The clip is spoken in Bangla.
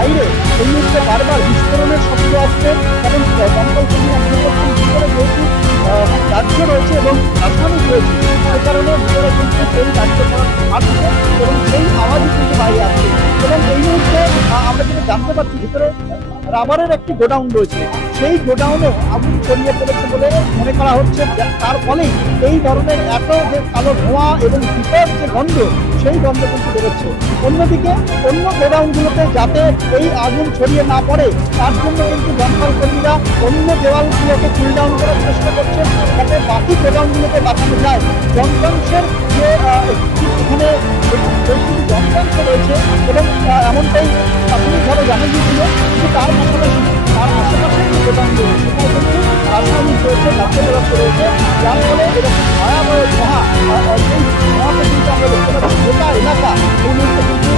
বাইরে এই মুহূর্তে বারবার বিস্ফোরণের শব্দ আসছে, কারণ দমকল কর্মী ভিতরে যেহেতু রাজ্য রয়েছে এবং রাজধানী রয়েছে, সে কারণে ভিতরে কিন্তু সেই রাজ্য আসছে এবং সেই আওয়াজই কিন্তু বাইরে আসছে। এবং এই মুহূর্তে আমরা যেটা জানতে পারছি, ভিতরে রাবারের একটি গোডাউন রয়েছে, সেই গোডাউনে আগুন ছড়িয়ে পড়েছে বলে মনে করা হচ্ছে। তার ফলেই এই ধরনের এত যে কালো ধোঁয়া এবং বিপদ যে গন্ধ, সেই গন্ধ কিন্তু বেরোচ্ছে। অন্যদিকে অন্য গোডাউনগুলোতে যাতে এই আগুন ছড়িয়ে না পড়ে, তার জন্য কিন্তু দমকল কর্মীরা অন্য দেওয়ালগুলোকে কুল ডাউন করার চেষ্টা করছেন, যাতে বাকি গোডাউনগুলোকে বাঁচানো যায়। যন্ত্রাংশের যে এখানে বেশ কিছু যন্ত্রাংশ রয়েছে এবং এমনটাই প্রাথমিকভাবে জানা গিয়েছিল, কিন্তু তার আশেপাশে যে গোডাউন রয়েছে সেখানে কিন্তু রাসায়নিক রয়েছে, খাদ্য পদার্থ রয়েছে, যার ফলে এরকম ভয়াবহ ধোঁয়া, সেই ধোঁয়াতে কিন্তু আমরা দেখতে পাচ্ছি গোটা এলাকা এই মুহূর্তে কিন্তু